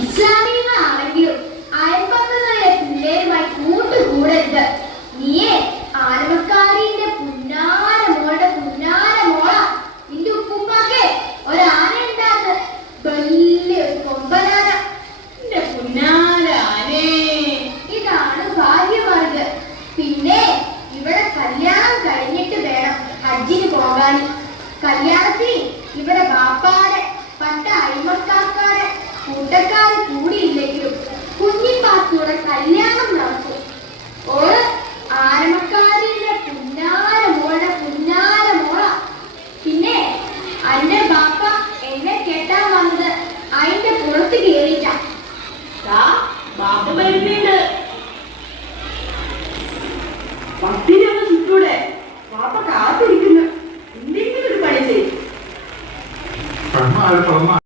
ഇസ്ലാമികളാണെങ്കിലും അയൽപക്കങ്ങളിലെ പിള്ളേരുമായി കൂട്ടുകൂടരുത്. നീയേ ആനമക്കാരിന്റെ പുന്നാര മോളുടെ പുന്നാര മോള. നിന്റെ ഉപ്പുപ്പാക്കെ ഒരാന ഉണ്ടാകുന്നത്, വലിയൊരു കൊമ്പനാന. എന്റെ പുന്നാര ആനേ, ഇതാണ് ഭാഗ്യമാർഗ്. പിന്നെ ഇവിടെ കല്യാണം കഴിഞ്ഞിട്ട് വേണം ഹജ്ജിന് പോകാൻ. കല്യാണത്തിന് ഇവിടെ ബാപ്പാരെ പട്ട അഴിമക്കാരെ കൂട്ടക്കാരെ കൂടിയില്ലെങ്കിലും കുഞ്ഞിപ്പാത്തൂടെ കല്യാണം